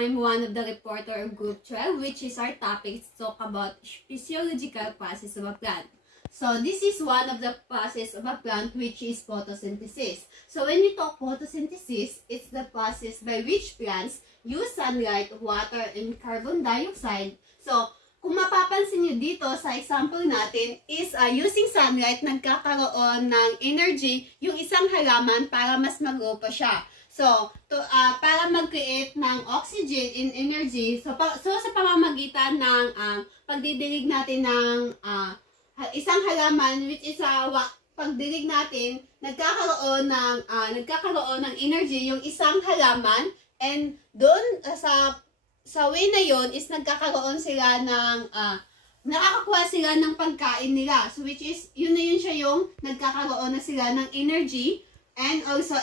I'm one of the reporter of Group 12, which is our topic to talk about physiological process of a plant. So this is one of the process of a plant, which is photosynthesis. So when we talk photosynthesis, it's the process by which plants use sunlight, water, and carbon dioxide. So kung mapapansin nyo dito sa example natin is using sunlight, nagkakaroon ng energy yung isang halaman para mas mag-grow pa siya. So, para mag-create ng oxygen and energy, so sa pamamagitan ng pagdidilig natin ng isang halaman, which is pagdilig natin, nagkakaroon ng energy yung isang halaman, and doon sa way na yon is nagkakaroon sila ng nakakakuha sila ng pagkain nila. So which is yun siya yung nagkakaroon na sila ng energy and also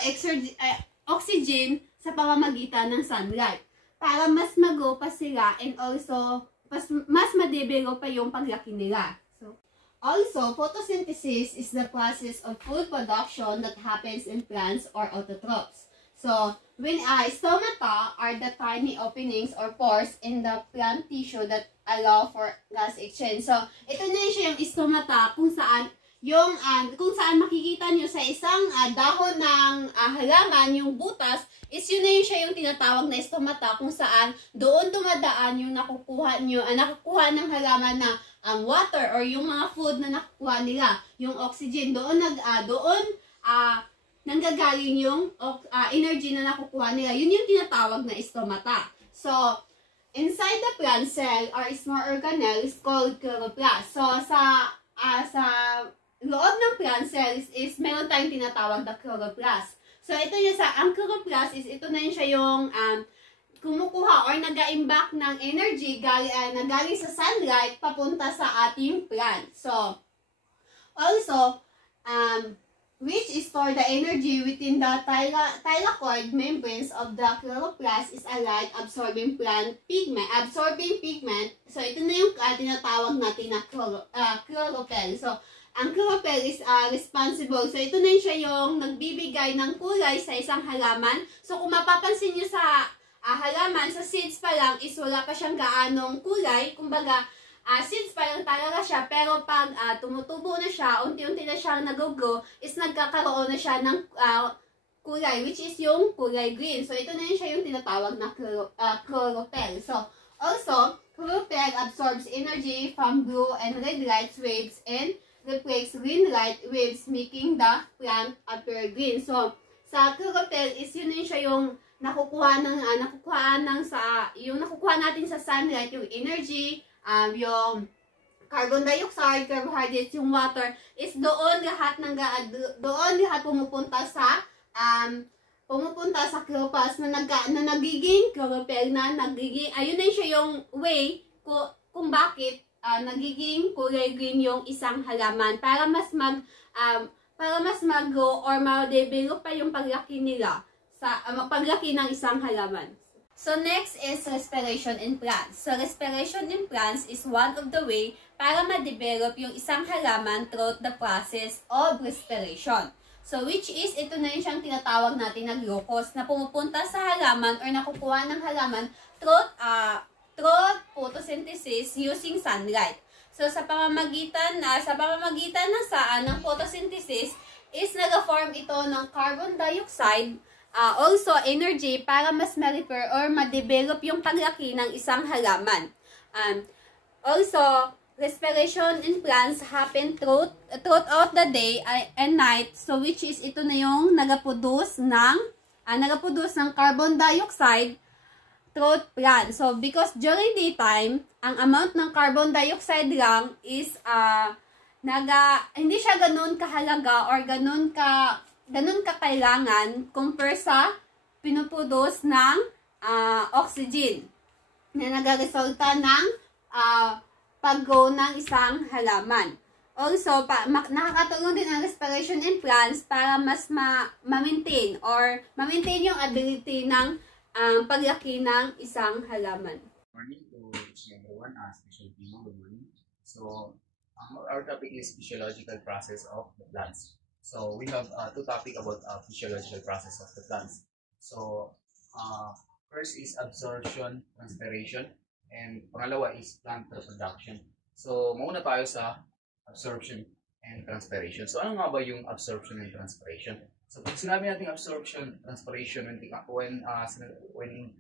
oxygen sa pamamagitan ng sunlight para mas mag-grow pa sila and also mas ma-develop pa yung paglaki nila. So also, photosynthesis is the process of food production that happens in plants or autotrophs. So, when stomata are the tiny openings or pores in the plant tissue that allow for gas exchange. So, ito na siya yung stomata kung saan makikita nyo sa isang dahon ng halaman, yung butas, is yun na siya yung tinatawag na stomata kung saan doon dumadaan yung nakukuha ng halaman na water or yung mga food na nakukuha nila, yung oxygen, nanggagaling yung energy na nakukuha nila. Yun yung tinatawag na stomata. So, inside the plant cell or small organelles called chloroplast. So, sa loob ng plant cells is meron tayong tinatawag na chloroplast. So, ito yung ang chloroplast is ito na yun siya yung kumukuha or nag-imbak ng energy na galing sa sunlight papunta sa ating plant. So, also, which store the energy within the thylakoid membranes of the chloroplast is a light-absorbing pigment. So, ito na yung tinatawag natin na chlorophyll. So, ang chlorophyll is responsible. So, ito na siya yung nagbibigay ng kulay sa isang halaman. So, kung mapapansin nyo sa halaman, sa seeds pa lang is wala pa siyang gaanong kulay. Kumbaga, seeds pa lang talaga siya, pero pag tumutubo na siya, unti-unti na siyang nag-grow, is nagkakaroon na siya ng kulay, which is yung kulay green. So, ito na siya yung tinatawag na chlorophyll. So, also, chlorophyll absorbs energy from blue and red light waves and reflects green light waves, making the plant appear green. So, sa chlorophyll is yun siya yung nakukuha natin sa sunlight, yung energy, yung carbon dioxide, carbohydrates, yung water, is doon lahat pumupunta sa chloroplast na nagiging chlorophyll ayun na siya yung way kung bakit nagiging kulay green yung isang halaman para mas mag-grow or ma-develop pa yung paglaki nila sa paglaki ng isang halaman. So next is respiration in plants. So respiration in plants is one of the way para ma-develop yung isang halaman through the process of respiration. So which is ito na yung siyang tinatawag natin na glucose na pumupunta sa halaman or nakukuha ng halaman through photosynthesis using sunlight. So sa pamamagitan ng photosynthesis is nag-form ito ng carbon dioxide, also energy para mas ma-repair or ma-develop yung paglaki ng isang halaman. Also, respiration in plants happen throughout the day and night. So which is ito na yung nagaproduce ng carbon dioxide through plant. So because during daytime, ang amount ng carbon dioxide lang is hindi siya ganun kahalaga or ganun kakailangan compare sa pinuproduce ng oxygen na nagaresulta ng pag-grow ng isang halaman. Also, nakakatulong din ang respiration in plants para mas ma-maintain yung ability ng paglaki ng isang halaman. Good morning to everyone, special Pino, good morning. So, our topic is physiological process of the plants. So, we have two topics about physiological process of the plants. So, First is absorption, transpiration, and pangalawa is plant reproduction. So, mauna tayo sa absorption and transpiration. So, ano nga ba yung absorption and transpiration? So, pag sinabi natin absorption, transpiration, when it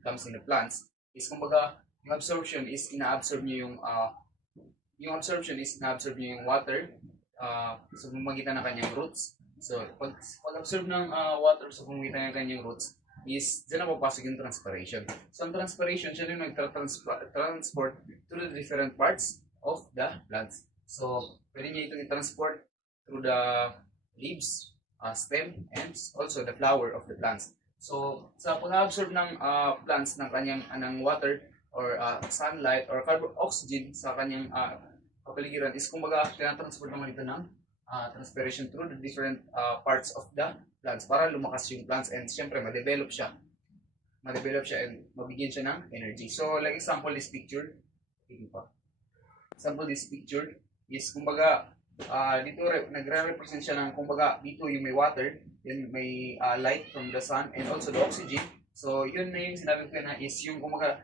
comes in the plants, is kumbaga, yung absorption is ina-absorb niyo yung water sa pamamagitan ng kanyang roots. So, pag-absorb ng water sa pamamagitan ng kanyang roots, is dyan na papasok yung transpiration. So, ang transpiration, siya yung nag-transport to the different parts of the plants. So, pwede niya itong i-transport through the leaves, stem, and also the flower of the plants. So, sa pag-absorb ng plants ng kanyang water or sunlight or carbon oxygen sa kanyang kapaligiran is kumbaga tinatransport naman ito ng transpiration through the different parts of the plants para lumakas yung plants and syempre ma-develop siya and mabigyan siya ng energy. So like example this picture is kumbaga dito nagre-represent siya ng kumbaga dito yung may water, then may light from the sun and also the oxygen. So yun na yung sinabi ko na is yung kumbaga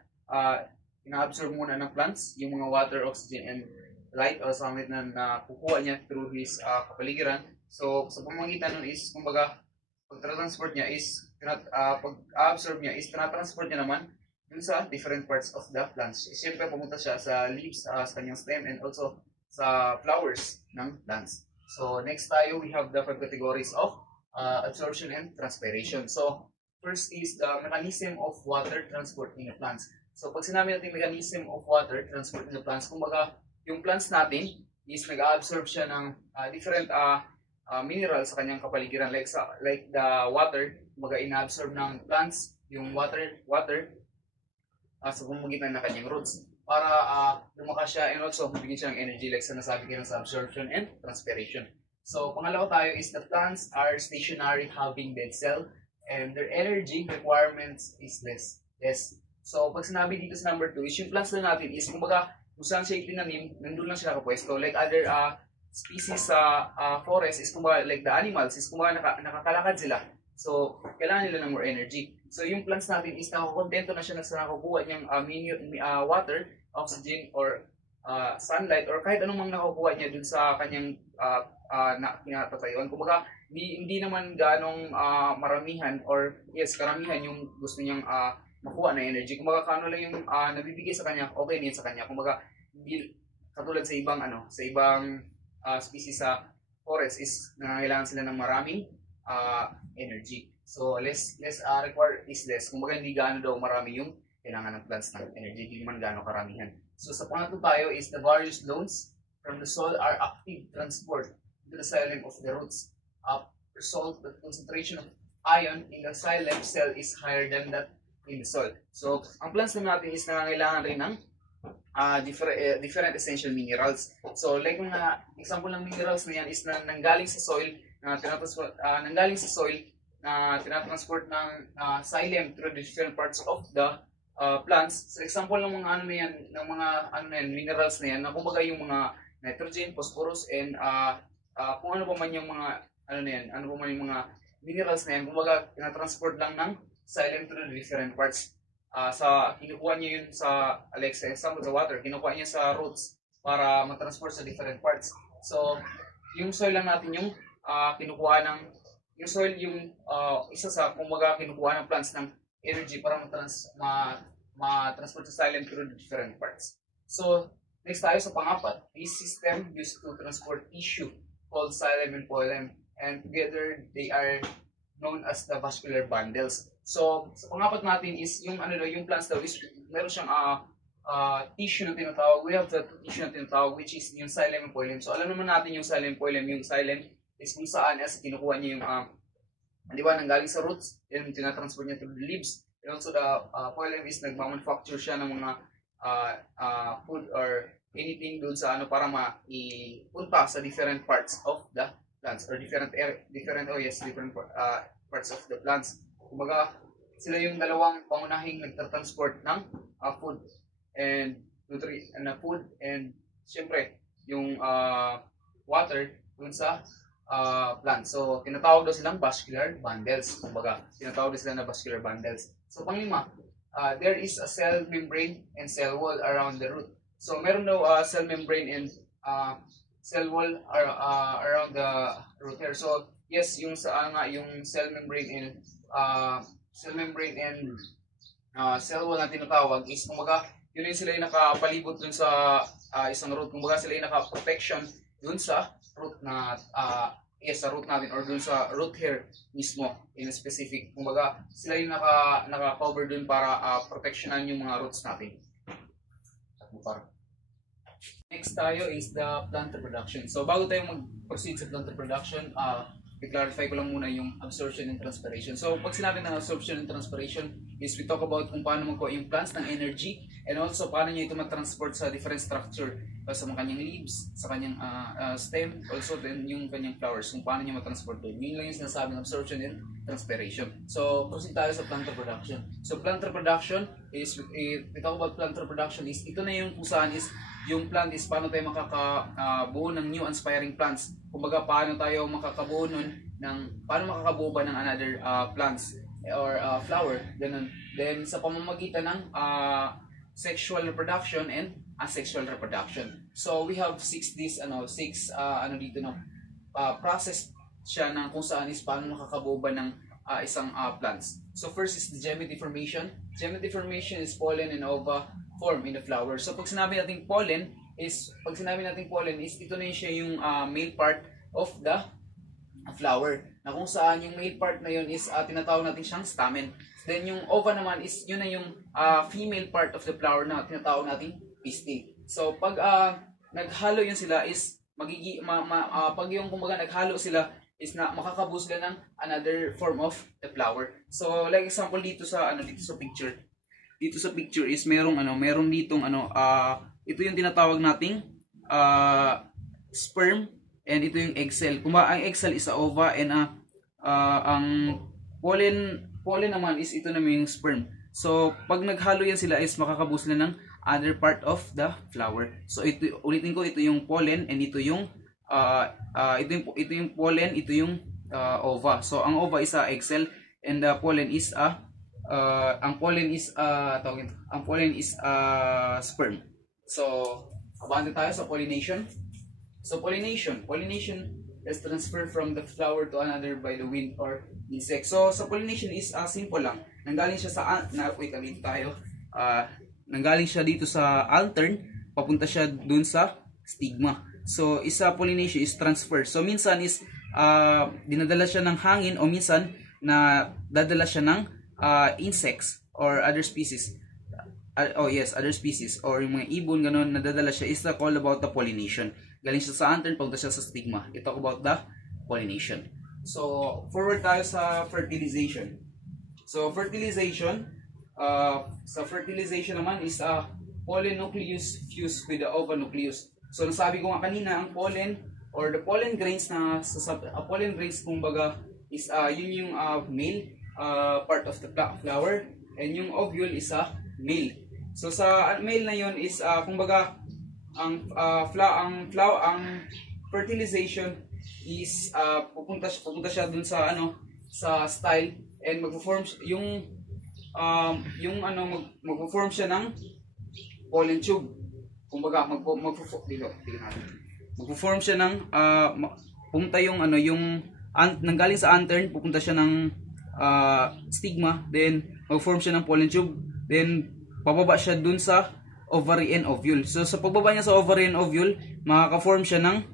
ina-absorb muna ng plants yung mga water, oxygen and light o sunlight na nakukuha niya through his kapaligiran. So sa pamamagitan nun is kumbaga pag-transport niya is pag-absorb niya is tinatransport niya naman dun sa different parts of the plants. Siyempre pumunta siya sa leaves, sa kanyang stem and also sa flowers ng plants. So next tayo, we have the 5 categories of absorption and transpiration. So first is the mechanism of water transport in the plants. So pag sinabi natin mechanism of water transport in the plants, kumbaga yung plants natin is nag-absorb siya ng different minerals sa kanyang kapaligiran like the water, kumbaga ina-absorb ng plants yung water sa pamamagitan ng kanyang roots para lumakas siya and also mabigyan siya ng energy like sa nasabi ko sa absorption and transpiration. So pangalawa tayo is the plants are stationary having dead cell and their energy requirements is less. So pag sinabi dito sa number 2 is yung plants na natin is kumbaga kung saan siya itinanim, nandun lang siya nakapwesto. Like other species sa forest is kumbaga like the animals is kumbaga nakakalakad sila. So kailangan nila ng more energy. So yung plants natin is nakakontento na siya na nakukuha niyang water, oxygen or sunlight or kahit anong mga nakukuha niya dun sa kanyang pinatatayuan. Kumbaga hindi naman ganong maramihan or yes karamihan yung gusto niyang makuha na energy. Kumbaga kano lang yung nabibigay sa kanya, okay niyan sa kanya. Kumbaga hindi katulad sa ibang species sa forest is nangangailangan sila ng maraming energy. So less required is less. Kumbaga hindi gaano daw marami yung kailangan ng plants ng energy, hindi man gaano karamihan. So sa pangatlo tayo is the various loans from the soil are active transport to the xylem of the roots. Result the concentration of ion in the xylem cell is higher than that in the soil. So, ang plants natin is nangangailangan rin ng different essential minerals. So, like mga example ng minerals na yan is nanggaling sa soil na tinatransport ng xylem through the different parts of the plants. So, example ng mga minerals na yan, na kumbaga yung mga nitrogen, phosphorus, and kung ano pa man yung mga minerals na yan, kumbaga tinatransport lang ng xylem through the different parts. Kinukuha niya yun sa, like sa example sa water, kinukuha niya sa roots para matransport sa different parts. So, yung soil lang natin yung kinukuha ng, yung soil yung isa sa kumbaga kinukuha ng plants ng energy para matransport sa xylem through the different parts. So, next tayo sa pangapat. This system used to transport tissue called xylem and phloem and together they are known as the vascular bundles. So, sa pangapat natin is yung yung plants daw is meron siyang tissue na tinatawag. We have the tissue na tinatawag which is yung xylem and phloem. So, alam naman natin yung xylem and phloem. Yung xylem is kung saan as kinukuha niya yung nanggaling sa roots, then tinatransport niya through the leaves. And also the phloem is nagmamanufacture siya ng mga food or anything doon sa para maipunta sa different parts of the plants or different parts of the plants. Kumbaga, sila yung dalawang pangunahing nagtatransport ng food and food and syempre yung water dun sa plants. So, tinatawag daw silang vascular bundles. Kumbaga, tinatawag daw sila na vascular bundles. So, panglima, there is a cell membrane and cell wall around the root. So meron daw cell membrane and cell wall around the root hair. So yes, yung sa nga yung cell membrane and cell wall na tinatawag is kumbaga yun yung sila yung nakapalibot dun sa isang root. Kumbaga sila yung naka-protection dun sa root na sa root natin or dun sa root hair mismo in specific. Kumbaga sila yung naka-cover dun para protectionan yung mga roots natin. Next tayo is the plant reproduction. So bago tayo mag-proceed sa plant reproduction, i-clarify ko lang muna yung absorption and transpiration. So pag sinabi ng absorption and transpiration is we talk about kung paano magkuha yung plants ng energy and also paano niya ito mag-transport sa different structure sa mga kanyang leaves, sa kanyang stem, also then yung kanyang flowers, kung paano niya mag-transport doon. Yun lang yung sinasabing absorption and transpiration. So proceed tayo sa plant reproduction. So plant reproduction is, we talk about plant reproduction is, ito na yung kung saan is yung plant is paano tayo makakabuo ng new inspiring plants. Kumbaga paano tayo makakabuo nun ng, paano makakabuo ba ng another plants or flower, ganun. Then sa pamamagitan ng sexual reproduction and asexual reproduction. So we have six process siya ng kung saan is paano makakabuo ba ng isang plants. So first is the gemity formation. Gemity formation is pollen and ova form in the flower. So pag sinabi natin pollen is ito na siya yung male part of the flower. Na kung saan yung male part na yun is tinatawag natin siyang stamen. Then yung ova naman is yun na yung female part of the flower na tinatawag natin pistil. So pag naghalo yun sila is pag yung kumbaga naghalo sila is na makakabuo sila ng another form of the flower. So like example dito sa picture. Dito sa picture is meron ditong ito yung tinatawag nating sperm and ito yung egg cell. Kumbaga ang egg cell is a ova and ang pollen naman is ito naman yung sperm. So pag naghalo yan sila is makakabuo sila ng other part of the flower. So ito ulitin ko, ito yung pollen and ito yung pollen, ito yung ova. So ang ova is a egg cell and the pollen is sperm. So abante tayo sa pollination. So pollination is transfer from the flower to another by the wind or insect. So sa pollination is simple lang. Nanggaling siya sa nanggaling siya dito sa altern, papunta siya dun sa stigma. So isa pollination is transfer. So minsan is dinadala siya ng hangin o minsan na dadala siya ng insects or other species. Other species or yung mga ibon ganun nadadala siya is called about the pollination. Galing siya sa anther, papunta siya sa stigma. Ito about the pollination. So forward tayo sa fertilization. So fertilization, sa fertilization naman is pollen nucleus fused with the ova nucleus. So nasabi ko nga kanina ang pollen or the pollen grains na pollen grains kumbaga is yun yung male part of the flower and yung ovule is male. So sa male na yun is kumbaga ang fertilization is pupunta siya dun sa sa style and magfo-form magfo-form siya ng pollen tube. Kumbaga magfo-form siya ng pupunta yung nanggaling sa anther, pupunta siya ng stigma, then mag-form siya ng pollen tube, then pababa siya dun sa ovary and ovule. So sa pagbaba niya sa ovary and ovule, makaka-form siya ng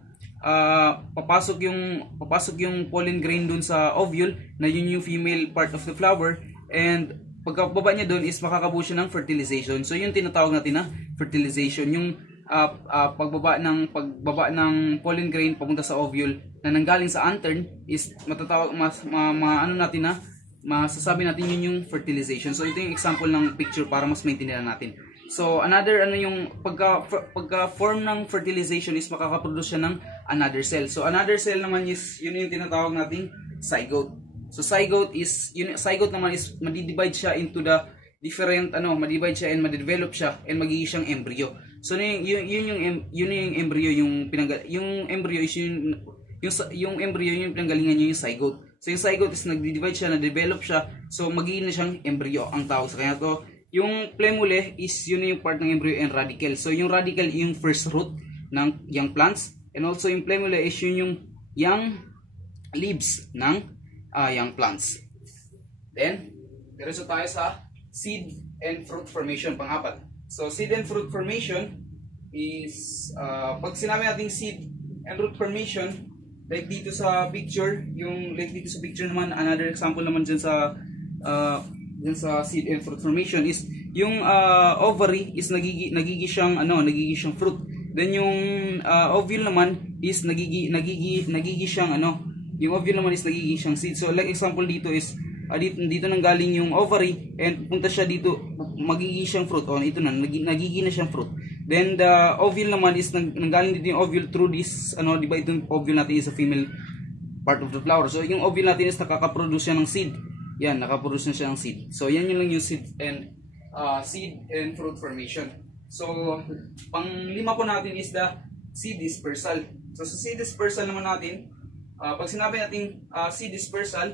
papasok yung pollen grain dun sa ovule na yun yung female part of the flower, and pagkababa niya dun is makakabuo siya ng fertilization. So yun tinatawag natin na fertilization, yung pagbaba ng pollen grain papunta sa ovule na nanggaling sa anther is matatawag masasabi natin yun yung fertilization. So ito yung example ng picture para mas maintindihan natin. So another yung pagka-form ng fertilization is makakaproduce siya ng another cell. So another cell naman is yun yung tinatawag nating zygote. So zygote naman is madidivide siya into the different madivide siya and madevelop siya and magiging siyang embryo. So yun yung embryo, yung embryo is yung embryo yung pinanggalingan niya yung zygote. So yung zygote is nagdi-divide siya, na-develop siya, so magiging na siyang embryo. Ang tawag sa kanya to yung plemule is yun yung part ng embryo and radicle. So yung radicle yung first root ng young plants, and also yung plemule is yun yung young leaves ng young plants. Then diretso tayo sa seed and fruit formation, pang-apat. So seed and fruit formation is pag sinabi nating seed and root formation, like dito sa picture, naman, another example naman dyan sa seed and fruit formation is yung ovary is nagigi siyang fruit. Then yung ovule naman is nagigi siyang yung ovule naman is nagigi siyang seed. So like example dito is dito nang galing yung ovary and punta siya dito, magigi siyang fruit. Ito na, nagigi na siyang fruit. Then the ovule naman is nanggaling dito yung ovule through this, di ba itong ovule natin is a female part of the flower. So yung ovule natin is nakaka-produce siya ng seed. Yan, nakaproduce na siya ng seed. So yan lang yung seed and fruit formation. So pang-lima po natin is the seed dispersal. So sa seed dispersal naman natin, pag sinabi natin seed dispersal,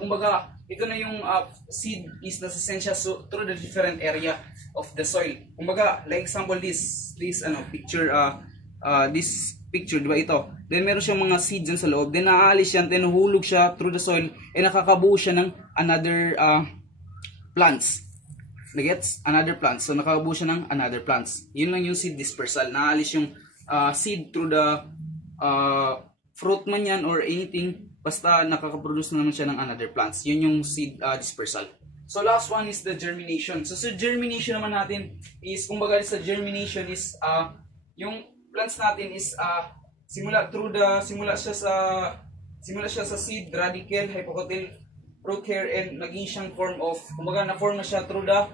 kumbaga ito na yung seed is nasasend siya through the different area of the soil. Kumbaga, like example this picture, this picture, di ba ito? Then meron siyang mga seeds dyan sa loob. Then naaalis yan, then nahulog siya through the soil, and nakakabuo siya ng another plants. Nagets? Another plants. So nakakabuo siya ng another plants. Yun lang yung seed dispersal. Naaalis yung seed through the fruit man yan or anything, basta nakaka-produce na naman siya ng another plants. Yun yung seed dispersal. So last one is the germination. So sa germination naman natin is, kumbaga sa germination is yung plants natin is simula siya sa seed, radicle, hypocotyl, root hair, and naging siyang form of, kumbaga na-form na siya through the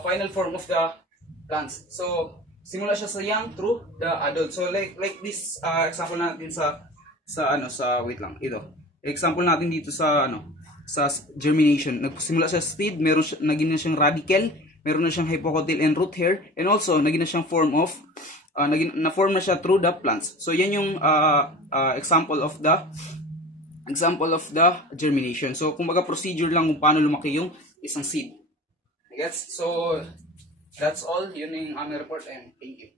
final form of the plants. So simula siya sa young through the adult. So like this example natin wait lang, ito. Example natin dito sa germination. Nagsimula siya sa seed, naging na siyang radicle, meron na siyang hypocotyl and root hair, and also naging na siyang form of na-form na siya through the plants. So yan yung example of the germination. So kumbaga procedure lang kung paano lumaki yung isang seed. Gets? So that's all. Yun yung aming report, and thank you.